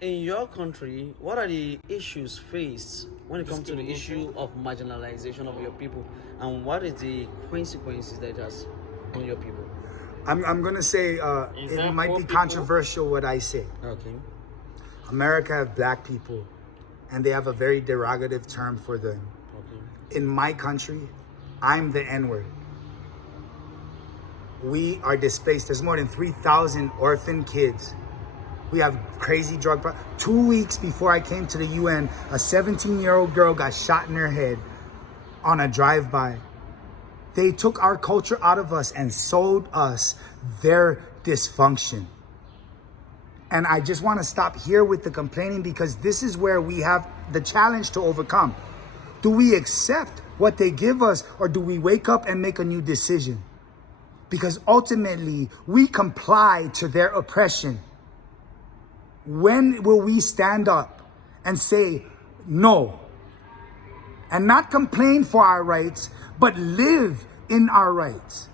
In your country, what are the issues faced when it comes to the issue of marginalization of your people, and what is the consequences that it has on your people? I'm going to say it might be controversial what I say. Okay. America have black people, and they have a very derogative term for them. Okay. In my country, I'm the N-word. We are displaced. There's more than 3,000 orphan kids. We have crazy drug problems. 2 weeks before I came to the UN, a 17-year-old girl got shot in her head on a drive-by. They took our culture out of us and sold us their dysfunction. And I just want to stop here with the complaining, because this is where we have the challenge to overcome. Do we accept what they give us, or do we wake up and make a new decision? Because ultimately, we comply to their oppression. When will we stand up and say no? And not complain for our rights, but live in our rights.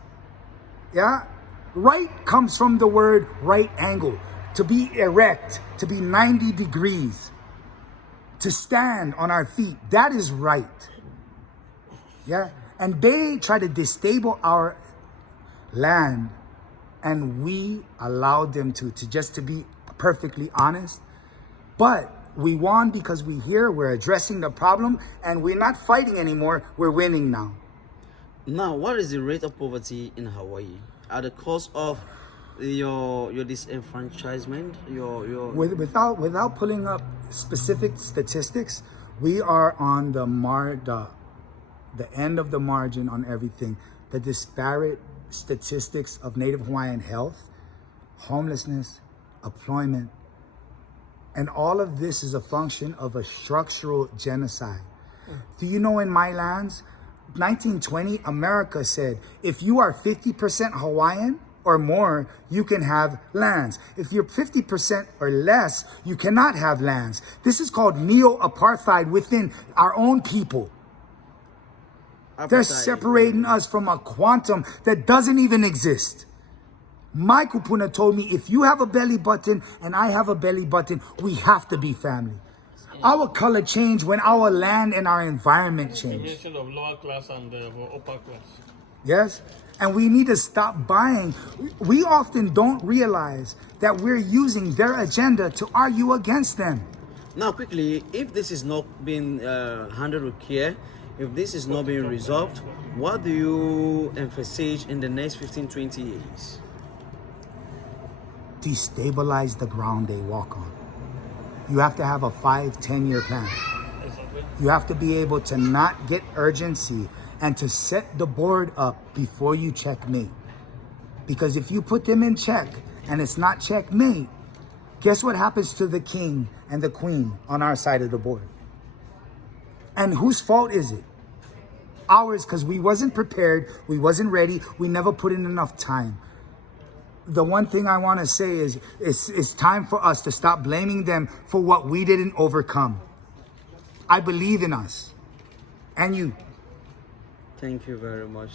Yeah? Right comes from the word right angle. To be erect, to be 90 degrees, to stand on our feet. That is right. Yeah? And they try to destabilize our land, and we allowed them to be perfectly honest. But we won because we're addressing the problem, and we're not fighting anymore. We're winning now. Now, what is the rate of poverty in Hawaii at the cause of your disenfranchisement? Without pulling up specific statistics, we are on the end of the margin on everything. The disparate statistics of Native Hawaiian health, homelessness, employment, and all of this is a function of a structural genocide. Do you know, in my lands, 1920, America said, if you are 50% Hawaiian or more, you can have lands. If you're 50% or less, you cannot have lands. This is called neo-apartheid within our own people. They're separating us from a quantum that doesn't even exist. My kupuna told me, if you have a belly button and I have a belly button, we have to be family. Our color changed when our land and our environment changed. Of lower class and upper class. Yes? And we need to stop buying. We often don't realize that we're using their agenda to argue against them. Now, quickly, if this is not being handled with care, if this is not being resolved, what do you emphasize in the next 15-20 years? Destabilize the ground they walk on. You have to have a 5-10 year plan. You have to be able to not get urgency and to set the board up before you checkmate. Because if you put them in check and it's not checkmate, guess what happens to the king and the queen on our side of the board? And whose fault is it? Ours, because we wasn't prepared, we wasn't ready, we never put in enough time. The one thing I want to say is it's time for us to stop blaming them for what we didn't overcome. I believe in us. And you. Thank you very much.